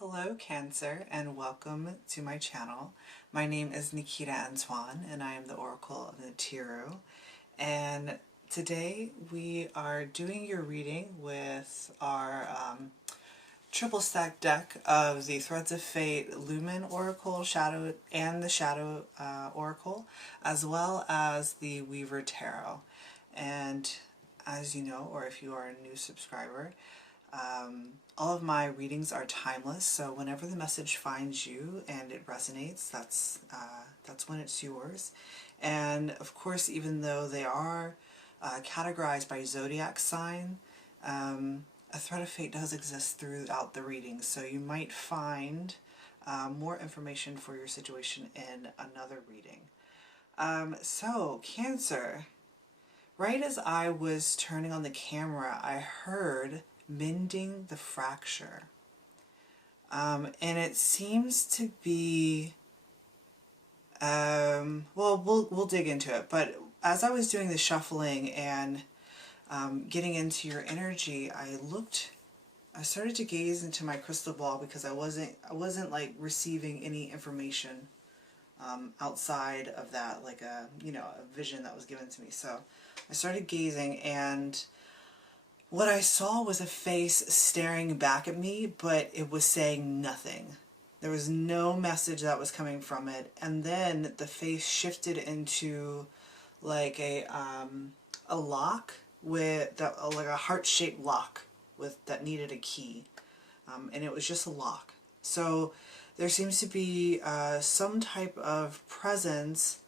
Hello Cancer and welcome to my channel. My name is Nikita Antoine and I am the Oracle of neteru, and today we are doing your reading with our triple stack deck of the Threads of Fate Lumen Oracle Shadow and the Shadow Oracle, as well as the Weaver Tarot. And as you know, or if you are a new subscriber, all of my readings are timeless, so whenever the message finds you and it resonates, that's when it's yours. And of course, even though they are categorized by zodiac sign, a thread of fate does exist throughout the reading, so you might find more information for your situation in another reading. So, Cancer, right as I was turning on the camera, I heard mending the fracture. And it seems to be, well, we'll dig into it, but as I was doing the shuffling and getting into your energy, I started to gaze into my crystal ball because I wasn't like receiving any information outside of that, like a vision that was given to me. So I started gazing, and what I saw was a face staring back at me, but it was saying nothing. There was no message that was coming from it. And then the face shifted into like a lock with that, like a heart-shaped lock that needed a key, and it was just a lock. So there seems to be some type of presence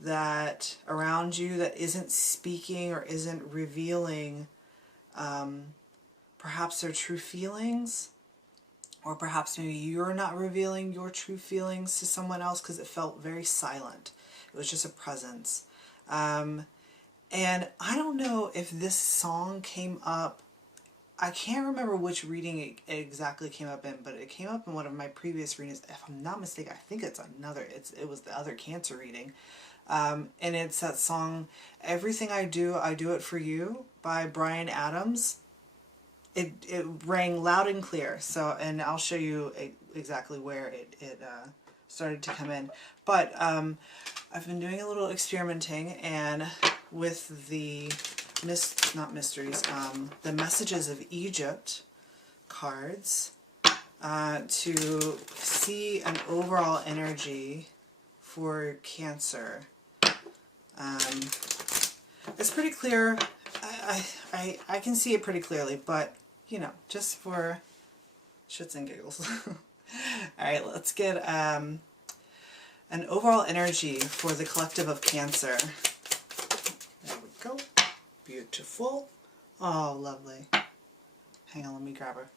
that around you that isn't speaking or isn't revealing perhaps their true feelings, or perhaps maybe you're not revealing your true feelings to someone else because it felt very silent. It was just a presence. And I don't know if this song came up. I can't remember which reading it exactly came up in, but it came up in one of my previous readings. If I'm not mistaken, I think it's another. It was the other Cancer reading. And it's that song, Everything I Do It For You by Bryan Adams. It rang loud and clear. So, and I'll show you exactly where it started to come in. But I've been doing a little experimenting, and with the the Messages of Egypt cards, to see an overall energy for Cancer. It's pretty clear. I can see it pretty clearly, but just for shits and giggles. Alright, let's get an overall energy for the collective of Cancer. There we go. Beautiful. Oh, lovely. Hang on, let me grab her.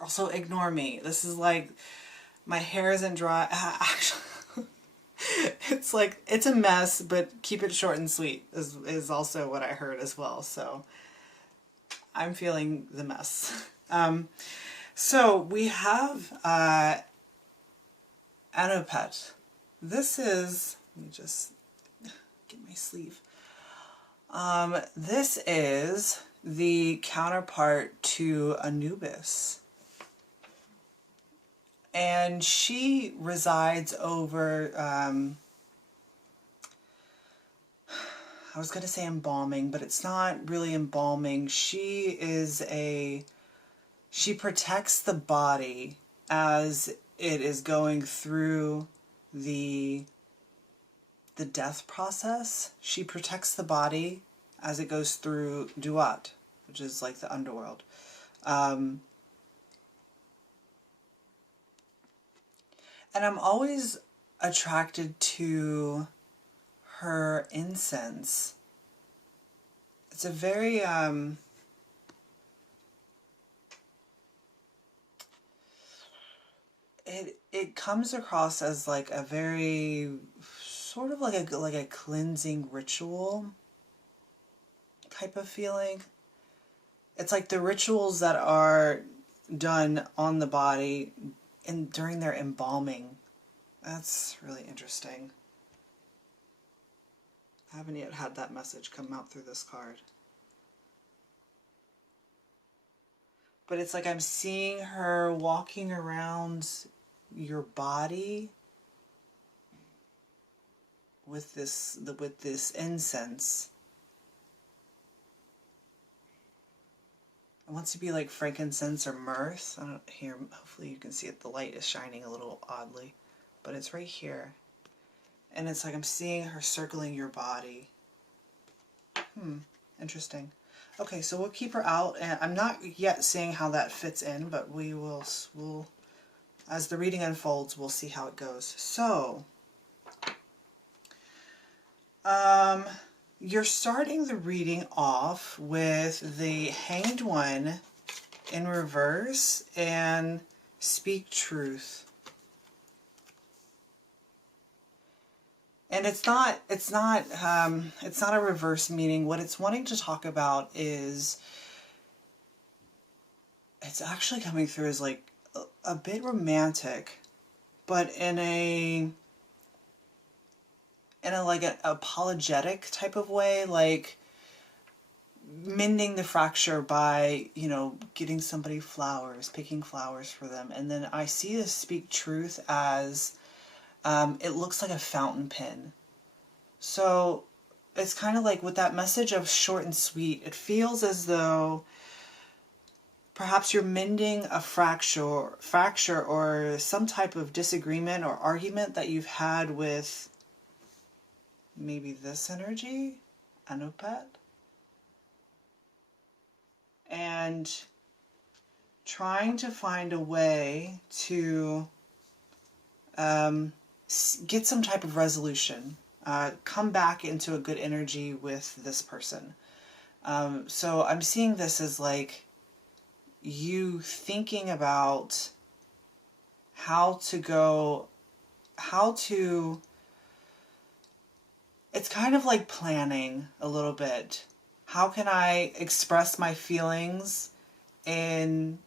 Also, ignore me. This is like, my hair isn't dry. Actually, it's like, it's a mess, but keep it short and sweet is also what I heard as well. So I'm feeling the mess. So we have Anopet. This is, let me just get my sleeve. This is the counterpart to Anubis. And she resides over, I was going to say embalming, but it's not really embalming. She protects the body as it is going through the death process. She protects the body as it goes through Duat, which is like the underworld. And I'm always attracted to her incense. It's a very, it comes across as like a very, sort of like a cleansing ritual type of feeling. It's like the rituals that are done on the body during their embalming. That's really interesting. I haven't yet had that message come out through this card. but it's like I'm seeing her walking around your body with this incense. It wants to be like frankincense or myrrh. I don't here. Hopefully you can see it. The light is shining a little oddly, but it's right here, and it's like I'm seeing her circling your body. Interesting. Okay, so we'll keep her out, and I'm not yet seeing how that fits in, but we'll as the reading unfolds, we'll see how it goes. So, you're starting the reading off with the Hanged One in reverse and Speak Truth. And it's not a reverse meaning. What it's wanting to talk about is, it's actually coming through as like a bit romantic, but in a like an apologetic type of way, like mending the fracture by, you know, getting somebody flowers, picking flowers for them. And then I see this Speak Truth as it looks like a fountain pen. So it's kind of like with that message of short and sweet, it feels as though perhaps you're mending a fracture or some type of disagreement or argument that you've had with maybe this energy, Anupat, and trying to find a way to get some type of resolution, come back into a good energy with this person. So I'm seeing this as like you thinking about how to, it's kind of like planning a little bit. How can I express my feelings in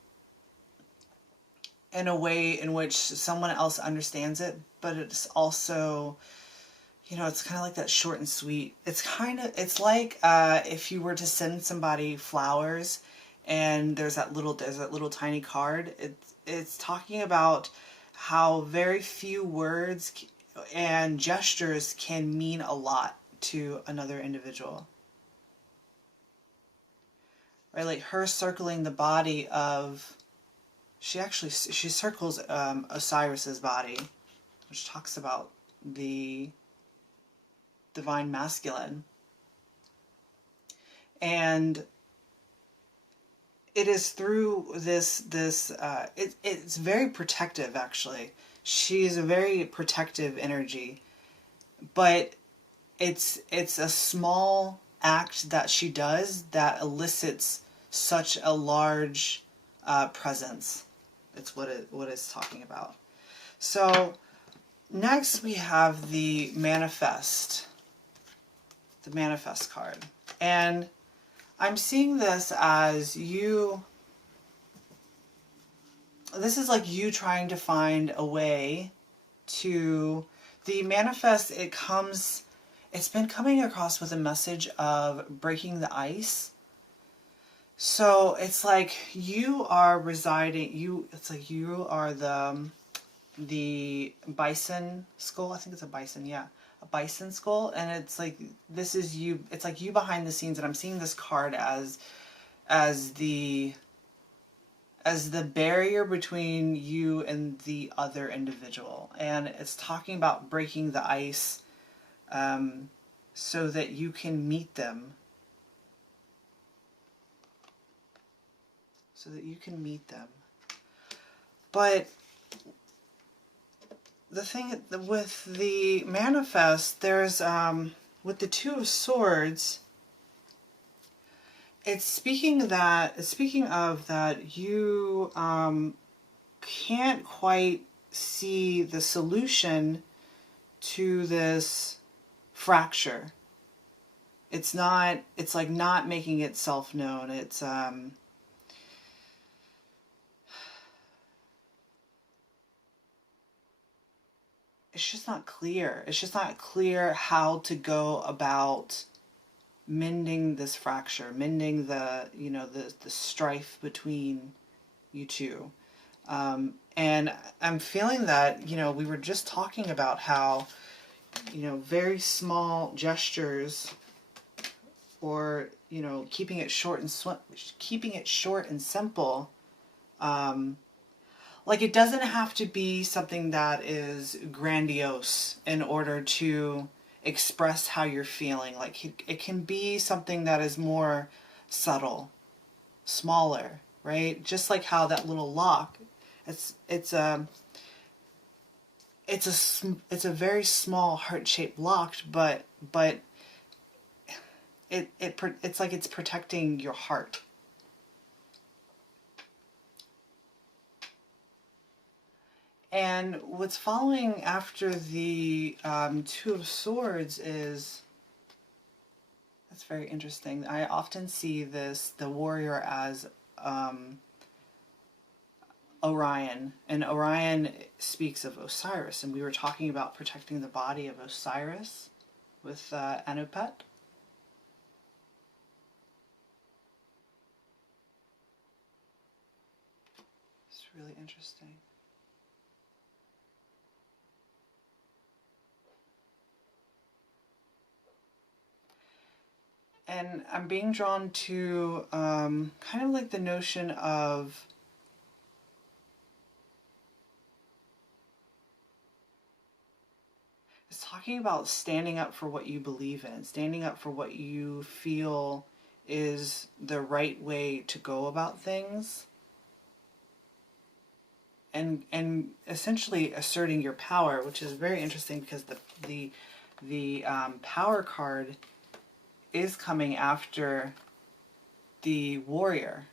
a way in which someone else understands it, but it's also, you know, it's kind of like that short and sweet. It's like if you were to send somebody flowers and there's that little tiny card. It's talking about how very few words and gestures can mean a lot to another individual. Right, like her circling the body of, she circles Osiris's body, which talks about the divine masculine. And it is through it's very protective, actually. She's a very protective energy, but it's a small act that she does that elicits such a large presence. It's what it's talking about. So next we have the manifest card, and I'm seeing this as you. This is like you trying to find a way to the manifest. It's been coming across with a message of breaking the ice. So it's like you are it's like you are the bison skull. I think it's a bison, yeah. A bison skull, and it's like this is you. It's like you behind the scenes, and I'm seeing this card as the barrier between you and the other individual, and it's talking about breaking the ice, so that you can meet them. But the thing with the manifest, there's with the Two of Swords, it's speaking of that you can't quite see the solution to this fracture. It's like not making itself known. It's just not clear. It's just not clear how to go about mending this fracture, mending the strife between you too. And I'm feeling that, we were just talking about how, very small gestures, or, keeping it short and simple. Like, it doesn't have to be something that is grandiose in order to express how you're feeling. Like, it can be something that is more subtle, smaller, right? Just like how that little lock, it's a very small heart-shaped lock, but it's like it's protecting your heart. And what's following after the Two of Swords is, that's very interesting. I often see the warrior as Orion, and Orion speaks of Osiris, and we were talking about protecting the body of Osiris with Anupet. It's really interesting. And I'm being drawn to kind of like the notion of it's talking about standing up for what you believe in, standing up for what you feel is the right way to go about things, and essentially asserting your power, which is very interesting because the power card is coming after the warrior.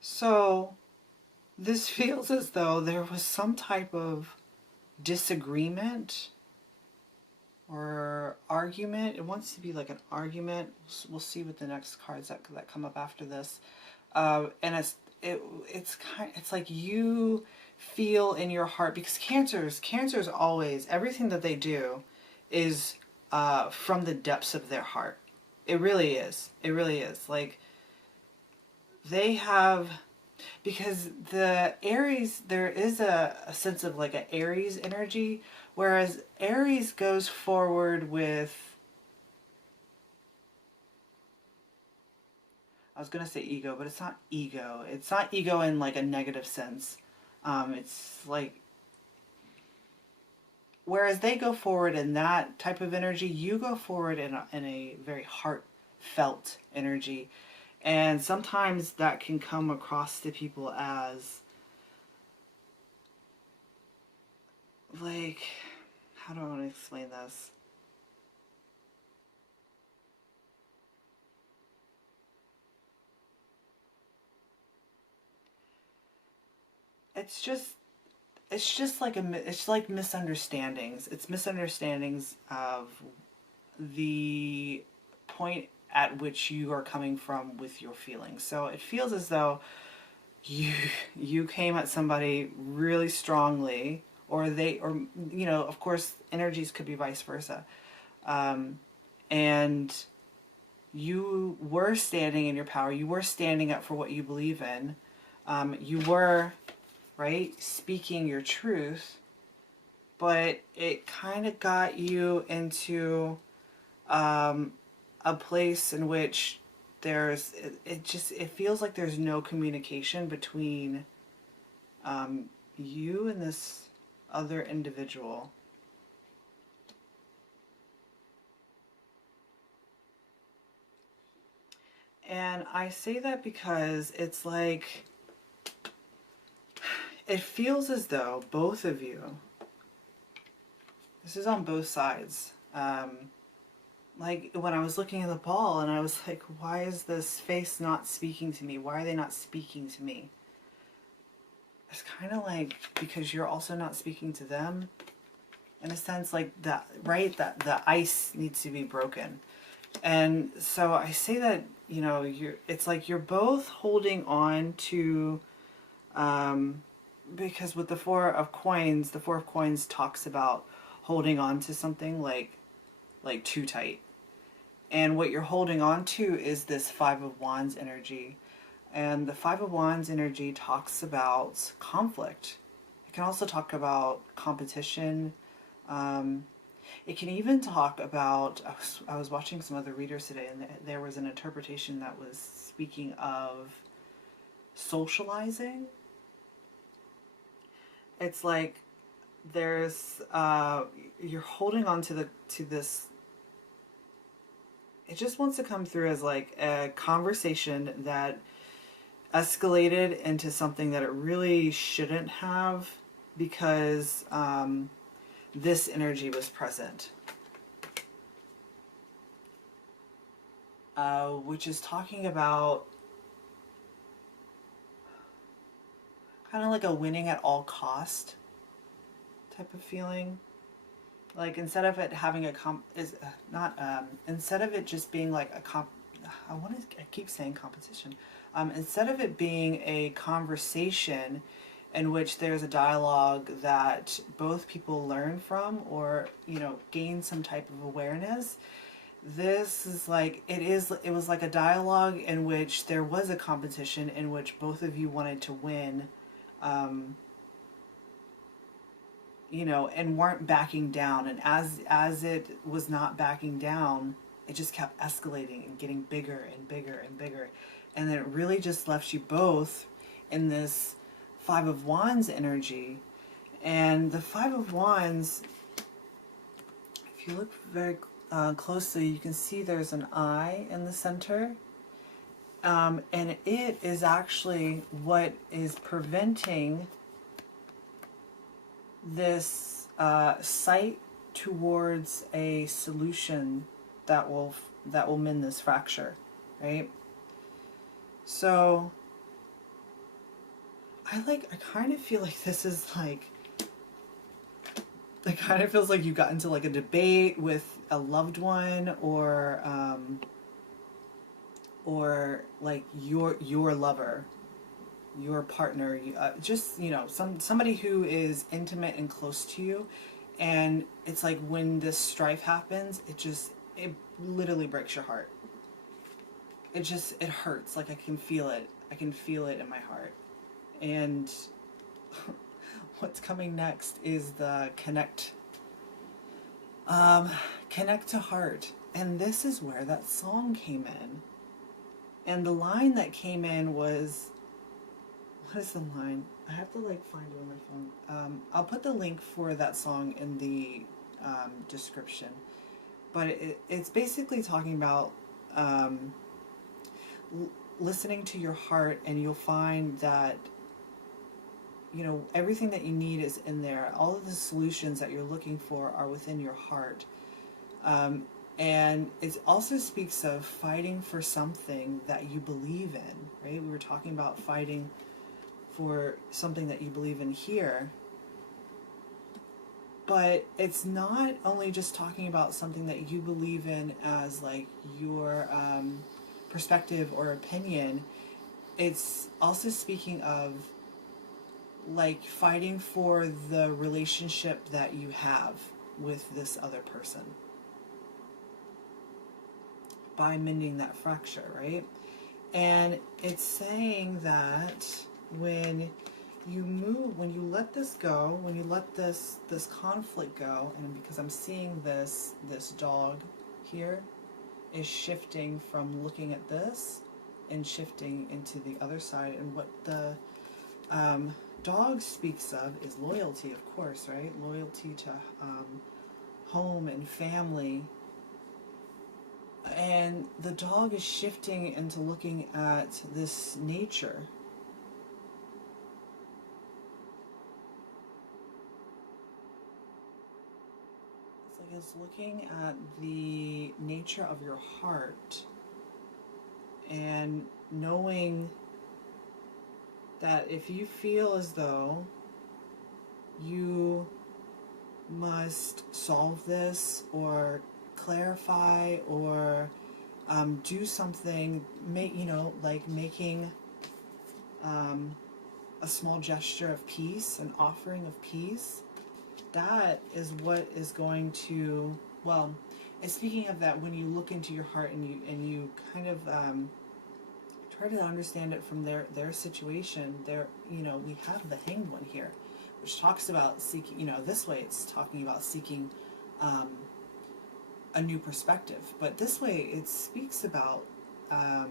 So this feels as though there was some type of disagreement or argument. It wants to be like an argument. We'll see with the next cards that come up after this. And it's like you feel in your heart, because cancers always, everything that they do is from the depths of their heart. It really is. It really is. Like, they have, because the Aries, there is a sense of like an Aries energy, whereas Aries goes forward with, I was going to say ego, but it's not ego. It's not ego in like a negative sense. It's like, whereas they go forward in that type of energy, you go forward in a very heartfelt energy. And sometimes that can come across to people as, like, how do I want to explain this? It's just like it's like misunderstandings. It's misunderstandings of the point at which you are coming from with your feelings. So it feels as though you came at somebody really strongly, or of course energies could be vice versa, and you were standing in your power. You were standing up for what you believe in. You were, right, speaking your truth, but it kind of got you into a place in which it feels like there's no communication between you and this other individual. And I say that because it's like, it feels as though both of you, this is on both sides, like when I was looking at the ball and I was like, why is this face not speaking to me? Why are they not speaking to me? It's kind of like, because you're also not speaking to them, in a sense, like that, right? That the ice needs to be broken. And so I say that, it's like you're both holding on to, because with the Four of Coins talks about holding on to something like too tight. And what you're holding on to is this Five of Wands energy. And the Five of Wands energy talks about conflict. It can also talk about competition. It can even talk about, I was watching some other readers today, and there was an interpretation that was speaking of socializing. It's like there's, you're holding on to this. It just wants to come through as like a conversation that escalated into something that it really shouldn't have, because this energy was present. Which is talking about kind of like a winning at all cost type of feeling. Like instead of it having a instead of it just being like I keep saying competition. Instead of it being a conversation in which there's a dialogue that both people learn from, or gain some type of awareness, this is like it was like a dialogue in which there was a competition in which both of you wanted to win, and weren't backing down. And as it was not backing down, it just kept escalating and getting bigger and bigger and bigger. And then it really just left you both in this Five of Wands energy. And the Five of Wands, if you look very closely, you can see there's an eye in the center. And it is actually what is preventing this sight towards a solution that will mend this fracture, right? So I kind of feel like this is like, it kind of feels like you got into like a debate with a loved one, or like your lover, your partner, just somebody who is intimate and close to you. And it's like when this strife happens, it literally breaks your heart. It hurts. Like I can feel it in my heart. And what's coming next is the connect to heart. And this is where that song came in. And the line that came in was, what is the line? I have to find it on my phone. I'll put the link for that song in the description. But it's basically talking about listening to your heart, and you'll find that everything that you need is in there. All of the solutions that you're looking for are within your heart. And it also speaks of fighting for something that you believe in, right? We were talking about fighting for something that you believe in here. But it's not only just talking about something that you believe in as like your perspective or opinion. It's also speaking of like fighting for the relationship that you have with this other person by mending that fracture, right? And it's saying that when you let this go, when you let this conflict go, and because I'm seeing this dog here is shifting from looking at this and shifting into the other side, and what the dog speaks of is loyalty, of course, right? Loyalty to home and family. And the dog is shifting into looking at this nature. It's like it's looking at the nature of your heart and knowing that if you feel as though you must solve this or clarify or do something, making a small gesture of peace, an offering of peace, that is what is going to, it's speaking of that when you look into your heart and you kind of try to understand it from their situation. We have the Hanged One here, which talks about seeking. This way it's talking about seeking a new perspective, but this way it speaks about. Well,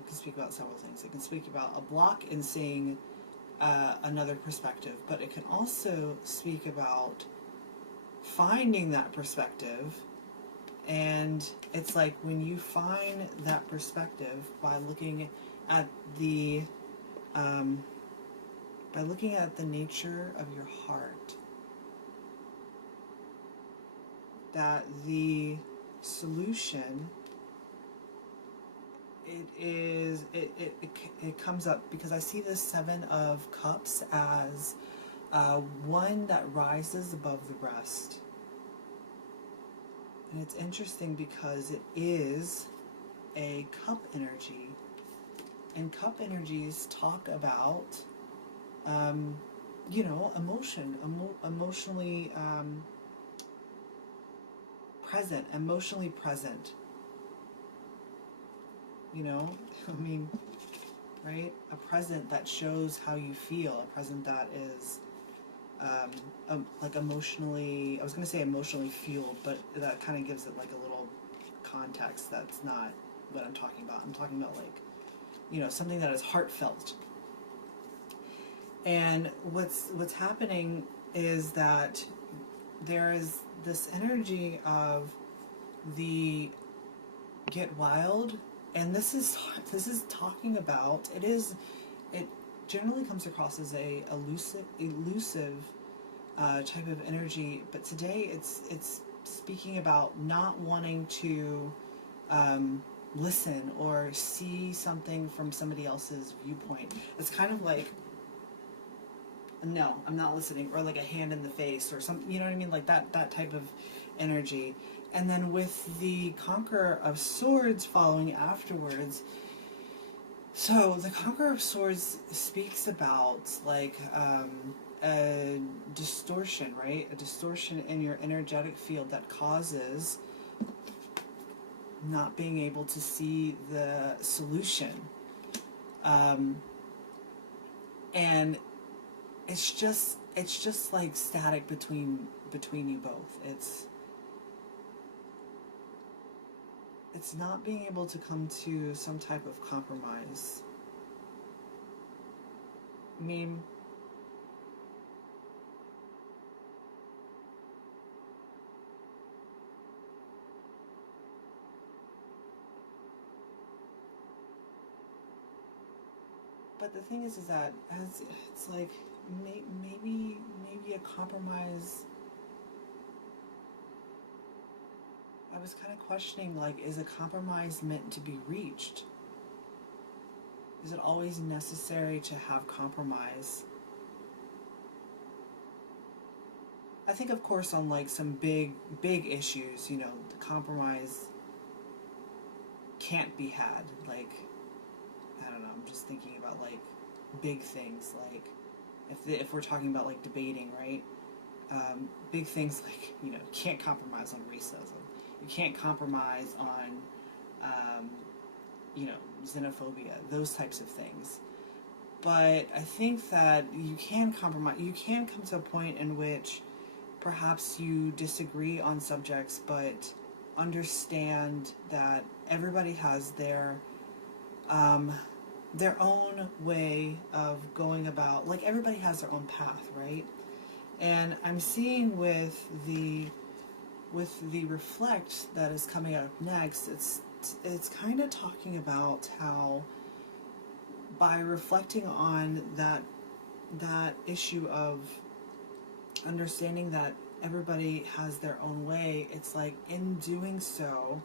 it can speak about several things. It can speak about a block in seeing another perspective, but it can also speak about finding that perspective. And it's like when you find that perspective by looking at the nature of your heart, that the solution it comes up, because I see this Seven of Cups as one that rises above the rest. And it's interesting because it is a cup energy. And cup energies talk about, emotionally present. Right? A present that shows how you feel, a present that is like emotionally, I was going to say emotionally fueled, but that kind of gives it like a little context. That's not what I'm talking about. I'm talking about like, something that is heartfelt. And what's happening is that there is this energy of the get wild, and this is talking about, it generally comes across as a elusive type of energy, but today it's speaking about not wanting to listen or see something from somebody else's viewpoint. It's kind of like, no, I'm not listening, or like a hand in the face or something, you know what I mean? Like that type of energy. And then with the Conqueror of Swords following afterwards, so the Conqueror of Swords speaks about like a distortion, right? A distortion in your energetic field that causes not being able to see the solution. And it's just like static between you both. It's not being able to come to some type of compromise. I mean, but the thing is that as it's like maybe a compromise. I was kind of questioning, like, is a compromise meant to be reached? Is it always necessary to have compromise? I think, of course, on like some big issues, the compromise can't be had. Like, I don't know, I'm just thinking about like big things, like if we're talking about like debating, right? Big things like, can't compromise on racism. You can't compromise on, xenophobia, those types of things. But I think that you can compromise. You can come to a point in which perhaps you disagree on subjects, but understand that everybody has their own way of going about, like everybody has their own path, right? And I'm seeing with the reflect that is coming up next, it's kind of talking about how by reflecting on that issue of understanding that everybody has their own way, it's like in doing so,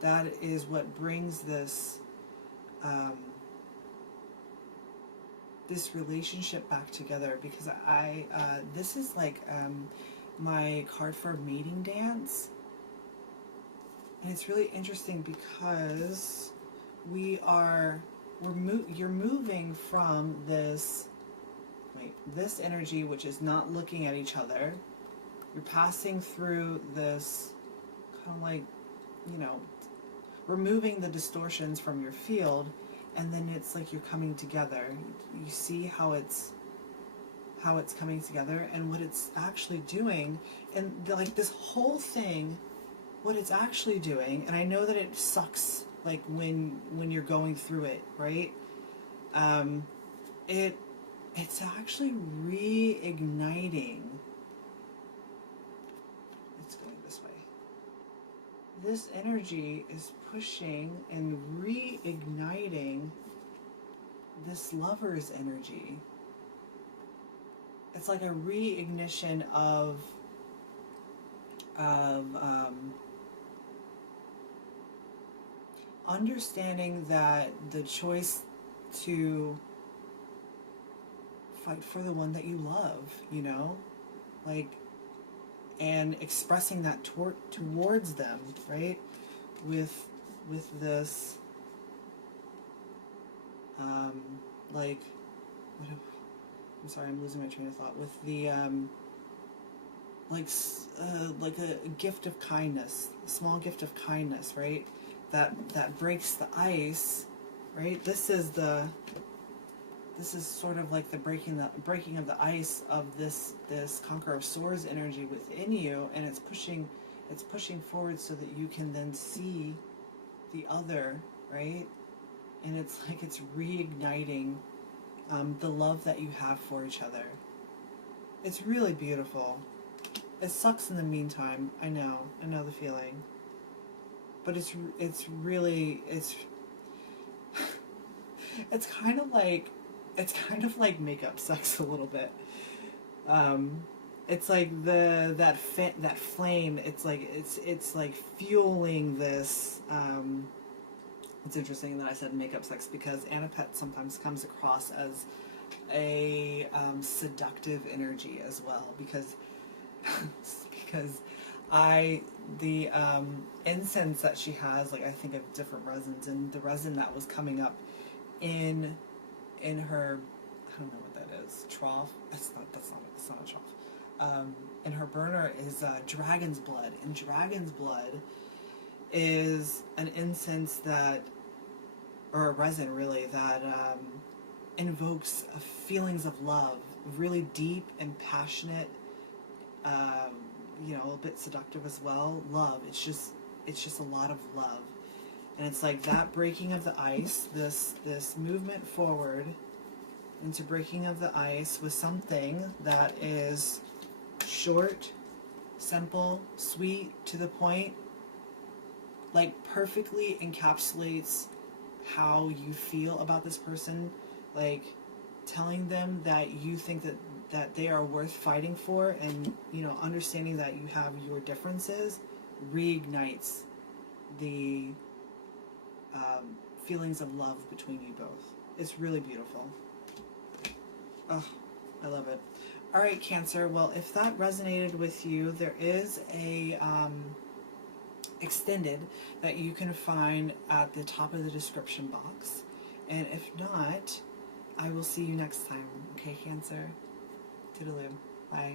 that is what brings this this relationship back together. Because this is like my card for mating dance, and it's really interesting because you're moving from this energy, which is not looking at each other. You're passing through this kind of like, you know, removing the distortions from your field, and then it's like you're coming together. You see how it's coming together and what it's actually doing, and like this whole thing, what it's actually doing. And I know that it sucks, like when you're going through it, right? It's actually reigniting. It's going this way. This energy is pushing and reigniting this lover's energy. It's like a reignition of understanding that the choice to fight for the one that you love, you know, like, and expressing that towards them, right? With this, like, I'm sorry, I'm losing my train of thought. With the, like a gift of kindness, a small gift of kindness, right? That breaks the ice, right? This is sort of like the breaking of the ice of this Conqueror of Swords energy within you, and it's pushing forward so that you can then see the other, right? And it's like it's reigniting the love that you have for each other. It's really beautiful. It sucks in the meantime. I know the feeling, but it's really it's kind of like makeup sucks a little bit. It's like that flame. It's like fueling this. It's interesting that I said makeup sex, because Anapet sometimes comes across as a seductive energy as well, because the incense that she has, like, I think of different resins, and the resin that was coming up in her, I don't know what that is, trough. It's not a trough. In her burner is dragon's blood, and dragon's blood is an incense that, or a resin really, that invokes feelings of love, really deep and passionate, you know, a little bit seductive as well. Love. It's just a lot of love, and it's like that breaking of the ice, this movement forward into breaking of the ice with something that is short, simple, sweet, to the point, like perfectly encapsulates how you feel about this person, like telling them that you think that they are worth fighting for, and, you know, understanding that you have your differences reignites the feelings of love between you both. It's really beautiful. Oh, I love it. All right, Cancer. Well, if that resonated with you, there is a extended that you can find at the top of the description box. And if not, I will see you next time. Okay, Cancer? Toodaloo. Bye.